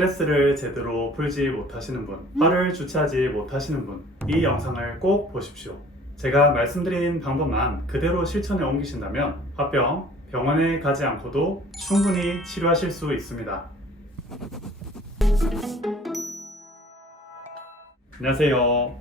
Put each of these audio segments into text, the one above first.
스트레스를 제대로 풀지 못하시는 분, 화를 주체하지 못하시는 분, 이 영상을 꼭 보십시오. 제가 말씀드린 방법만 그대로 실천에 옮기신다면 화병, 병원에 가지 않고도 충분히 치료하실 수 있습니다. 안녕하세요.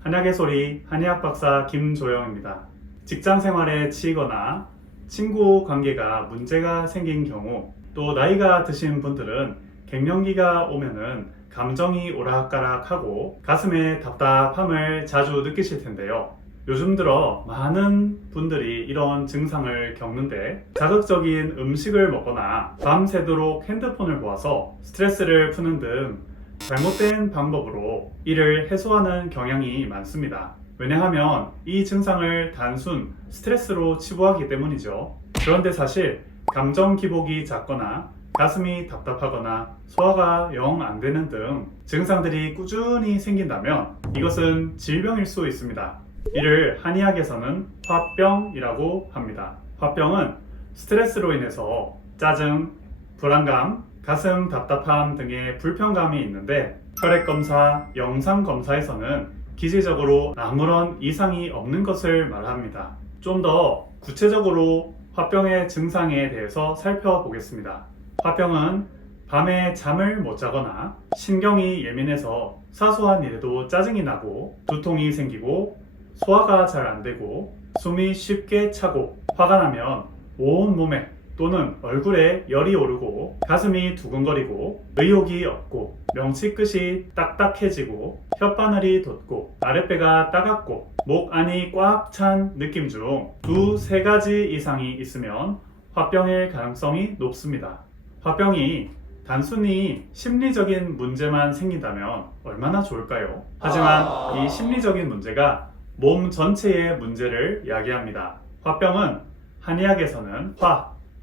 한약의 소리 한의학 박사 김조영입니다. 직장 생활에 치이거나 친구 관계가 문제가 생긴 경우, 또 나이가 드신 분들은 갱년기가 오면은 감정이 오락가락하고 가슴에 답답함을 자주 느끼실 텐데요. 요즘 들어 많은 분들이 이런 증상을 겪는데, 자극적인 음식을 먹거나 밤새도록 핸드폰을 보아서 스트레스를 푸는 등 잘못된 방법으로 이를 해소하는 경향이 많습니다. 왜냐하면 이 증상을 단순 스트레스로 치부하기 때문이죠. 그런데 사실 감정 기복이 잦거나 가슴이 답답하거나 소화가 영 안 되는 등 증상들이 꾸준히 생긴다면 이것은 질병일 수 있습니다. 이를 한의학에서는 화병이라고 합니다. 화병은 스트레스로 인해서 짜증, 불안감, 가슴 답답함 등의 불편감이 있는데, 혈액검사, 영상검사에서는 기재적으로 아무런 이상이 없는 것을 말합니다. 좀 더 구체적으로 화병의 증상에 대해서 살펴보겠습니다. 화병은 밤에 잠을 못 자거나 신경이 예민해서 사소한 일에도 짜증이 나고 두통이 생기고 소화가 잘 안 되고 숨이 쉽게 차고, 화가 나면 온 몸에 또는 얼굴에 열이 오르고 가슴이 두근거리고 의욕이 없고 명치 끝이 딱딱해지고 혓바늘이 돋고 아랫배가 따갑고 목 안이 꽉 찬 느낌 중 두세 가지 이상이 있으면 화병일 가능성이 높습니다. 화병이 단순히 심리적인 문제만 생긴다면 얼마나 좋을까요? 하지만 이 심리적인 문제가 몸 전체의 문제를 야기합니다. 화병은 한의학에서는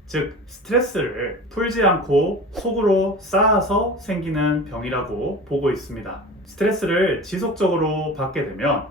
즉 스트레스를 풀지 않고 속으로 쌓아서 생기는 병이라고 보고 있습니다. 스트레스를 지속적으로 받게 되면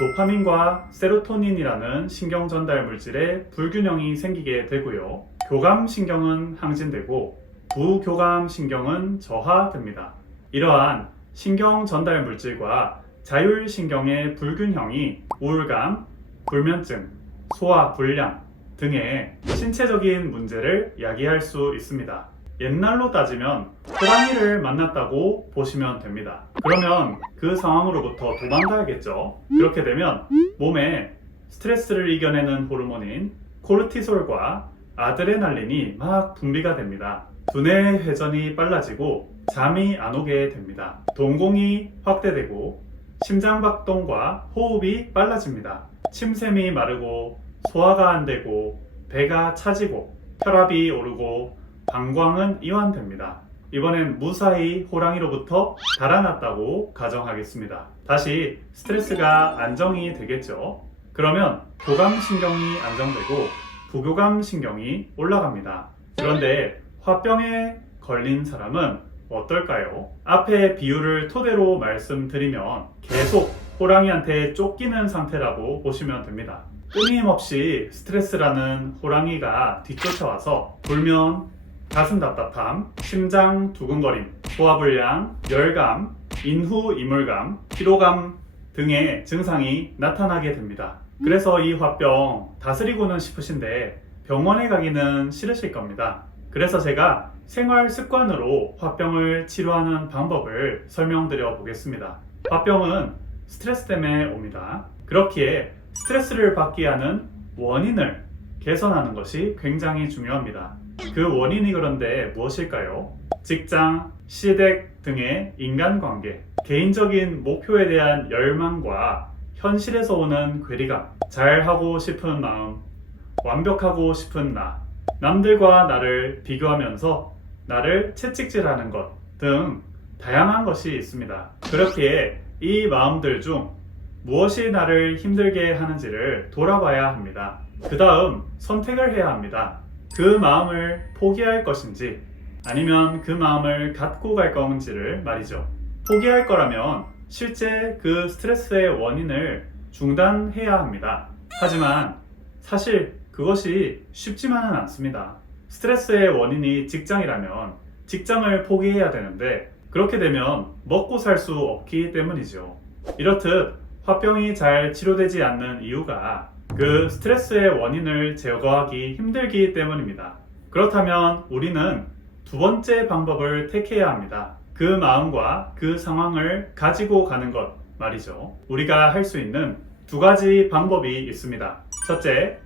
도파민과 세로토닌이라는 신경 전달 물질의 불균형이 생기게 되고요. 교감 신경은 항진되고 부교감 신경은 저하됩니다. 이러한 신경 전달 물질과 자율신경의 불균형이 우울감, 불면증, 소화 불량 등의 신체적인 문제를 야기할 수 있습니다. 옛날로 따지면 호랑이를 만났다고 보시면 됩니다. 그러면 그 상황으로부터 도망가야겠죠. 그렇게 되면 몸에 스트레스를 이겨내는 호르몬인 코르티솔과 아드레날린이 막 분비가 됩니다. 두뇌 회전이 빨라지고 잠이 안 오게 됩니다. 동공이 확대되고 심장박동과 호흡이 빨라집니다. 침샘이 마르고 소화가 안 되고 배가 차지고 혈압이 오르고 방광은 이완됩니다. 이번엔 무사히 호랑이로부터 달아났다고 가정하겠습니다. 다시 스트레스가 안정이 되겠죠. 그러면 교감신경이 안정되고 부교감신경이 올라갑니다. 그런데 화병에 걸린 사람은 어떨까요? 앞의 비유를 토대로 말씀드리면 계속 호랑이한테 쫓기는 상태라고 보시면 됩니다. 끊임없이 스트레스라는 호랑이가 뒤쫓아와서 불면, 가슴 답답함, 심장 두근거림, 소화불량, 열감, 인후 이물감, 피로감 등의 증상이 나타나게 됩니다. 그래서 이 화병 다스리고는 싶으신데 병원에 가기는 싫으실 겁니다. 그래서 제가 생활 습관으로 화병을 치료하는 방법을 설명드려 보겠습니다. 화병은 스트레스 때문에 옵니다. 그렇기에 스트레스를 받게 하는 원인을 개선하는 것이 굉장히 중요합니다. 그 원인이 그런데 무엇일까요? 직장, 시댁 등의 인간관계, 개인적인 목표에 대한 열망과 현실에서 오는 괴리감, 잘하고 싶은 마음, 완벽하고 싶은 남들과 나를 비교하면서 나를 채찍질하는 것 등 다양한 것이 있습니다. 그렇기에 이 마음들 중 무엇이 나를 힘들게 하는지를 돌아봐야 합니다. 그 다음 선택을 해야 합니다. 그 마음을 포기할 것인지 아니면 그 마음을 갖고 갈 건지를 말이죠. 포기할 거라면 실제 그 스트레스의 원인을 중단해야 합니다. 하지만 사실 그것이 쉽지만은 않습니다. 스트레스의 원인이 직장이라면 직장을 포기해야 되는데 그렇게 되면 먹고 살 수 없기 때문이죠. 이렇듯 화병이 잘 치료되지 않는 이유가 그 스트레스의 원인을 제거하기 힘들기 때문입니다. 그렇다면 우리는 두 번째 방법을 택해야 합니다. 그 마음과 그 상황을 가지고 가는 것 말이죠. 우리가 할 수 있는 두 가지 방법이 있습니다. 첫째,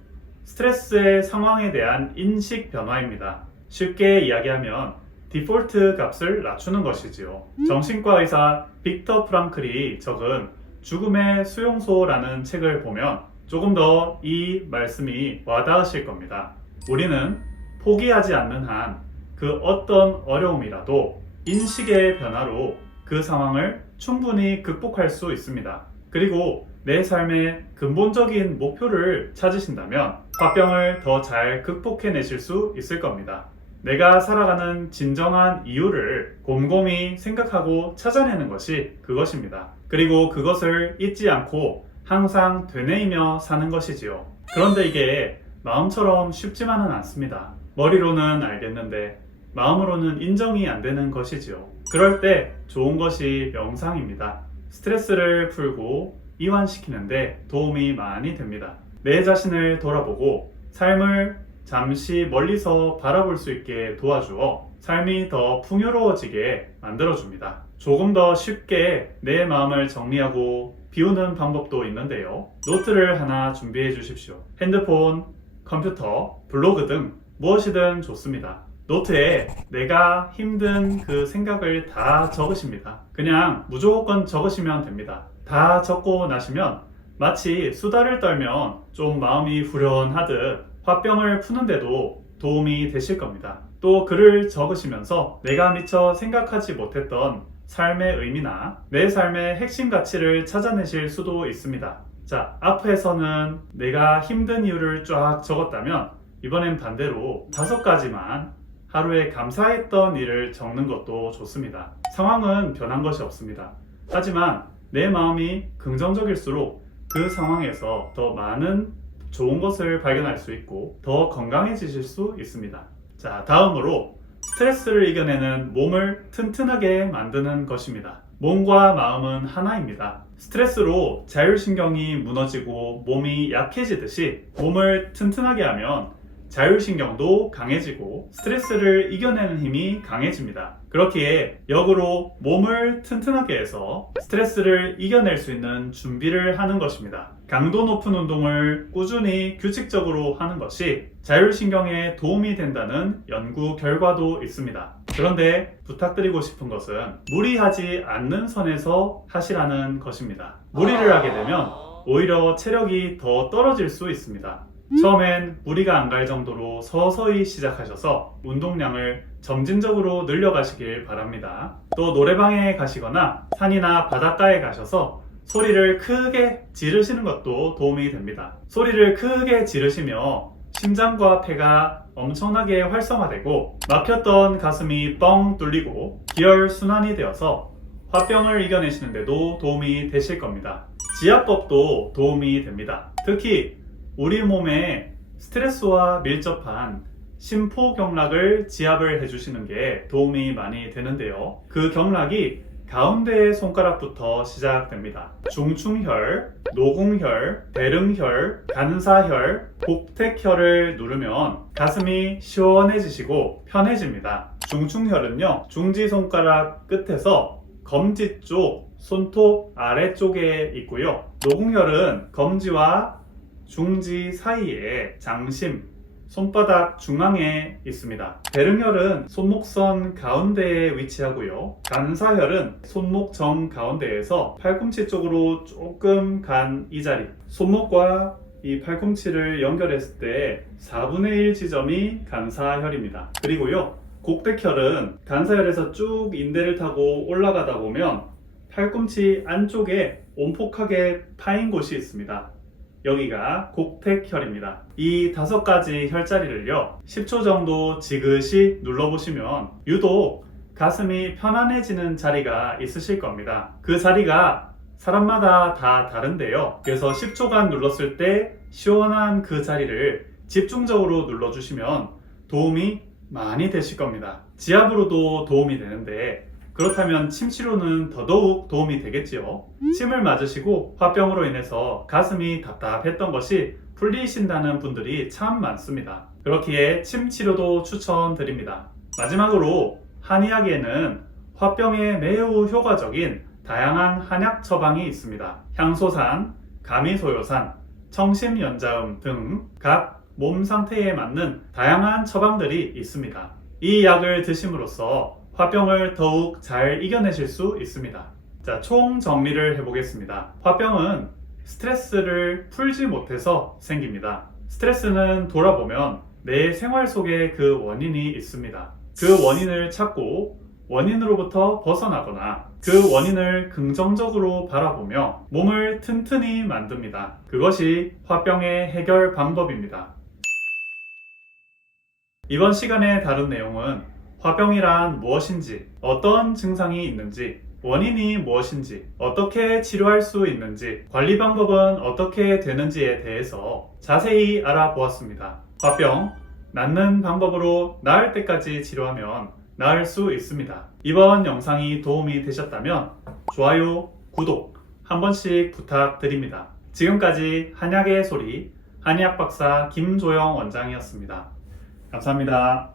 스트레스의 상황에 대한 인식 변화입니다. 쉽게 이야기하면 디폴트 값을 낮추는 것이지요. 정신과 의사 빅터 프랑클이 적은 죽음의 수용소라는 책을 보면 조금 더 이 말씀이 와닿으실 겁니다. 우리는 포기하지 않는 한 그 어떤 어려움이라도 인식의 변화로 그 상황을 충분히 극복할 수 있습니다. 그리고 내 삶의 근본적인 목표를 찾으신다면 화병을 더 잘 극복해내실 수 있을 겁니다. 내가 살아가는 진정한 이유를 곰곰이 생각하고 찾아내는 것이 그것입니다. 그리고 그것을 잊지 않고 항상 되뇌이며 사는 것이지요. 그런데 이게 마음처럼 쉽지만은 않습니다. 머리로는 알겠는데 마음으로는 인정이 안 되는 것이지요. 그럴 때 좋은 것이 명상입니다. 스트레스를 풀고 이완시키는데 도움이 많이 됩니다. 내 자신을 돌아보고 삶을 잠시 멀리서 바라볼 수 있게 도와주어 삶이 더 풍요로워지게 만들어줍니다. 조금 더 쉽게 내 마음을 정리하고 비우는 방법도 있는데요. 노트를 하나 준비해 주십시오. 핸드폰, 컴퓨터, 블로그 등 무엇이든 좋습니다. 노트에 내가 힘든 그 생각을 다 적으십니다. 그냥 무조건 적으시면 됩니다. 다 적고 나시면 마치 수다를 떨면 좀 마음이 후련하듯 화병을 푸는데도 도움이 되실 겁니다. 또 글을 적으시면서 내가 미처 생각하지 못했던 삶의 의미나 내 삶의 핵심 가치를 찾아내실 수도 있습니다. 자, 앞에서는 내가 힘든 이유를 쫙 적었다면 이번엔 반대로 5가지만 하루에 감사했던 일을 적는 것도 좋습니다. 상황은 변한 것이 없습니다. 하지만 내 마음이 긍정적일수록 그 상황에서 더 많은 좋은 것을 발견할 수 있고 더 건강해지실 수 있습니다. 자, 다음으로 스트레스를 이겨내는 몸을 튼튼하게 만드는 것입니다. 몸과 마음은 하나입니다. 스트레스로 자율신경이 무너지고 몸이 약해지듯이 몸을 튼튼하게 하면 자율신경도 강해지고 스트레스를 이겨내는 힘이 강해집니다. 그렇기에 역으로 몸을 튼튼하게 해서 스트레스를 이겨낼 수 있는 준비를 하는 것입니다. 강도 높은 운동을 꾸준히 규칙적으로 하는 것이 자율신경에 도움이 된다는 연구 결과도 있습니다. 그런데 부탁드리고 싶은 것은 무리하지 않는 선에서 하시라는 것입니다. 무리를 하게 되면 오히려 체력이 더 떨어질 수 있습니다. 처음엔 무리가 안 갈 정도로 서서히 시작하셔서 운동량을 점진적으로 늘려가시길 바랍니다. 또 노래방에 가시거나 산이나 바닷가에 가셔서 소리를 크게 지르시는 것도 도움이 됩니다. 소리를 크게 지르시며 심장과 폐가 엄청나게 활성화되고 막혔던 가슴이 뻥 뚫리고 기혈순환이 되어서 화병을 이겨내시는 데도 도움이 되실 겁니다. 지압법도 도움이 됩니다. 특히 우리 몸에 스트레스와 밀접한 심포경락을 지압을 해주시는 게 도움이 많이 되는데요. 그 경락이 가운데 손가락부터 시작됩니다. 중충혈, 노궁혈, 대릉혈, 간사혈, 곡택혈을 누르면 가슴이 시원해지시고 편해집니다. 중충혈은요, 중지손가락 끝에서 검지 쪽, 손톱 아래쪽에 있고요. 노궁혈은 검지와 중지 사이에 장심, 손바닥 중앙에 있습니다. 대릉혈은 손목선 가운데에 위치하고요. 간사혈은 손목 정 가운데에서 팔꿈치 쪽으로 조금 간 이 자리, 손목과 이 팔꿈치를 연결했을 때 4분의 1 지점이 간사혈입니다. 그리고요, 곡택혈은 간사혈에서 쭉 인대를 타고 올라가다 보면 팔꿈치 안쪽에 온폭하게 파인 곳이 있습니다. 여기가 곡택혈입니다. 이 5가지 혈자리를요, 10초 정도 지그시 눌러보시면 유독 가슴이 편안해지는 자리가 있으실 겁니다. 그 자리가 사람마다 다 다른데요. 그래서 10초간 눌렀을 때 시원한 그 자리를 집중적으로 눌러주시면 도움이 많이 되실 겁니다. 지압으로도 도움이 되는데 그렇다면 침 치료는 더더욱 도움이 되겠지요. 침을 맞으시고 화병으로 인해서 가슴이 답답했던 것이 풀리신다는 분들이 참 많습니다. 그렇기에 침 치료도 추천드립니다. 마지막으로 한의학에는 화병에 매우 효과적인 다양한 한약 처방이 있습니다. 향소산, 가미소요산, 청심연자음 등 각 몸 상태에 맞는 다양한 처방들이 있습니다. 이 약을 드심으로써 화병을 더욱 잘 이겨내실 수 있습니다. 자, 총 정리를 해보겠습니다. 화병은 스트레스를 풀지 못해서 생깁니다. 스트레스는 돌아보면 내 생활 속에 그 원인이 있습니다. 그 원인을 찾고 원인으로부터 벗어나거나 그 원인을 긍정적으로 바라보며 몸을 튼튼히 만듭니다. 그것이 화병의 해결 방법입니다. 이번 시간에 다룬 내용은 화병이란 무엇인지, 어떤 증상이 있는지, 원인이 무엇인지, 어떻게 치료할 수 있는지, 관리 방법은 어떻게 되는지에 대해서 자세히 알아보았습니다. 화병, 낫는 방법으로 나을 때까지 치료하면 나을 수 있습니다. 이번 영상이 도움이 되셨다면 좋아요, 구독 한 번씩 부탁드립니다. 지금까지 한약의 소리, 한의학 박사 김조영 원장이었습니다. 감사합니다.